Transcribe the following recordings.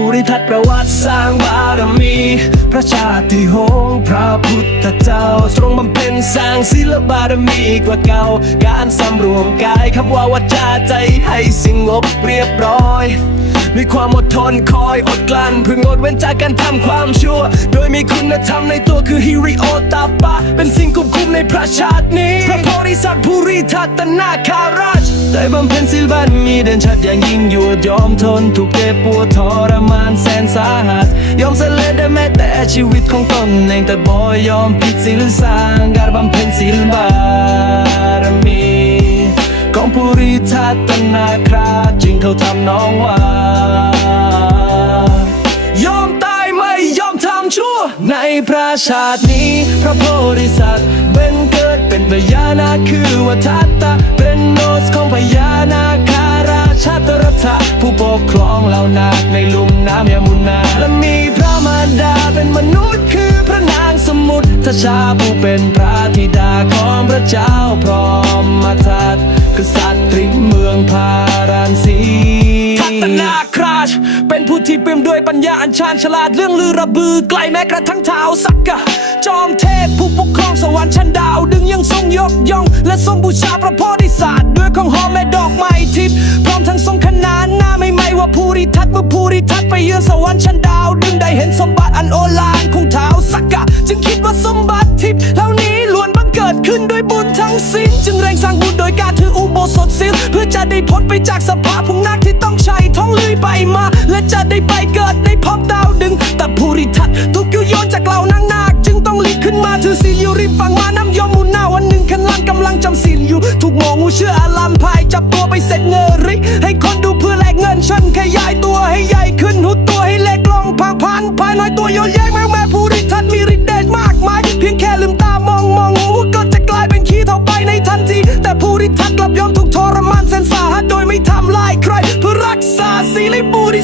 ูริทัศน์ประวัติสร้างบารมี พระชาติหงพระพุทธเจ้า ทรงบำเพ็ญสร้างศิลบารมีกว่าเก่า การสำรวมกายคำว่าวาจาใจให้สงบเรียบร้อยมีความอดทนคอยอดกลั้นเพื่องดเว้นจากการทำความชั่ว โดยมีคุณธรรมในตัวคือฮิริโอตาปะ เป็นสิ่งควบคุมในพระชาตินี้ พระโพธิสัตว์ภูริทัตนาคารา ได้บำเพ็ญศิลบารมีเด่นชัดอย่างยิ่งยวดยอมทนถูกเจ็บปวดทรมานแสนสาหัส ยอมสละได้แม้แต่ชีวิตของตนเองแต่บ่ยยอมผิดศีลสร้างการบำเพ็ญศิลบารมี ของภูริทัตนาคราชจึงเขาทำน้องว่ายอมตายไม่ยอมทำชั่วในพระชาตินี้ พระโพธิสัตว์ พญานาคคือวัฏตะเป็นโนสของพญานาคาราชาตรัฐะผู้ปกครองเหล่านาคในลุ่มน้ำยมุนา และมีพระมารดาเป็นมนุษย์คือพระนางสมุทรทชาผู้เป็นพระธิดาของพระเจ้าพร้อมมาทัดกษัตริย์เมืองพาราณสีทัตนาคราช เป็นผู้ที่เปี่ยมด้วยปัญญาอันชาญฉลาดเรื่องลือระบือไกลแม้กระทั่งเท้าสักกะ จอมเทพผู้ปกครองสวรรค์ชั้นดา งบูชาพระโพธิสัตว์ด้วยของหอมและดอกไม้ทิพย์พร้อมทั้งทรงขนานหน้าไม่ไม่ว่าภูริทัตเมื่อภูริทัตไปเยือนสวรรค์ชั้นดาว ดึงได้เห็นสมบัติอันโอฬารของเท้าสักกะ จึงคิดว่าสมบัติทิพย์เหล่านี้ล้วนบังเกิดขึ้นด้วยบุญทั้งสิ้น จึงเร่งสร้างบุญโดยการถืออุโบสถศีลเพื่อจะได้พ้นไปจากสภาพของนักที่ต้องใช้ท้องลื่อยไปมา เชื่ออลัมพายจับตัวไปเสร็จเงริกให้คนดูเพื่อแลกเงินฉันขยายตัวให้ใหญ่ขึ้นหุดตัวให้เล็กลงพังพันภายน้อยตัวโยนแย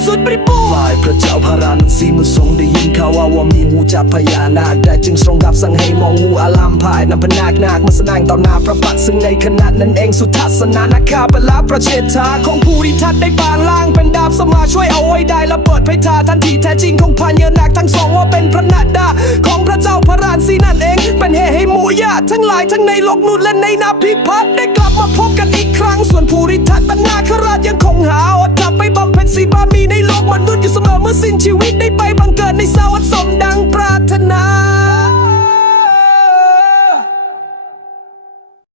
สุทธิ์บริบูรณ์ฝ่ายพระเจ้าพาราณสีมือทรงได้ยินข่าวว่าว่ามีงูจับพญานาคได้จึงทรงรับสั่งให้มองงูอารามพายนำพนาคนาคมาแสดงต่อหน้าพระพักตร์ซึ่งในขณะนั้นเองสุทัศนานาคาเปลาประเชษฐาของภูริทัตได้ปางล่างเป็นดาบสมาช่วยเอาไว้ได้และเปิดไพทาทันทีแท้จริงของพันเยนาคทั้งสองว่าเป็นพระนาดาของพระเจ้าพระรานสีนั่นเอง เป็นเหตุให้หมู่ญาติทั้งหลายทั้งในโลกนุษย์และในนาพิพัฒน์ได้กลับมาพบกันอีกครั้งส่วนภูริทัตนาค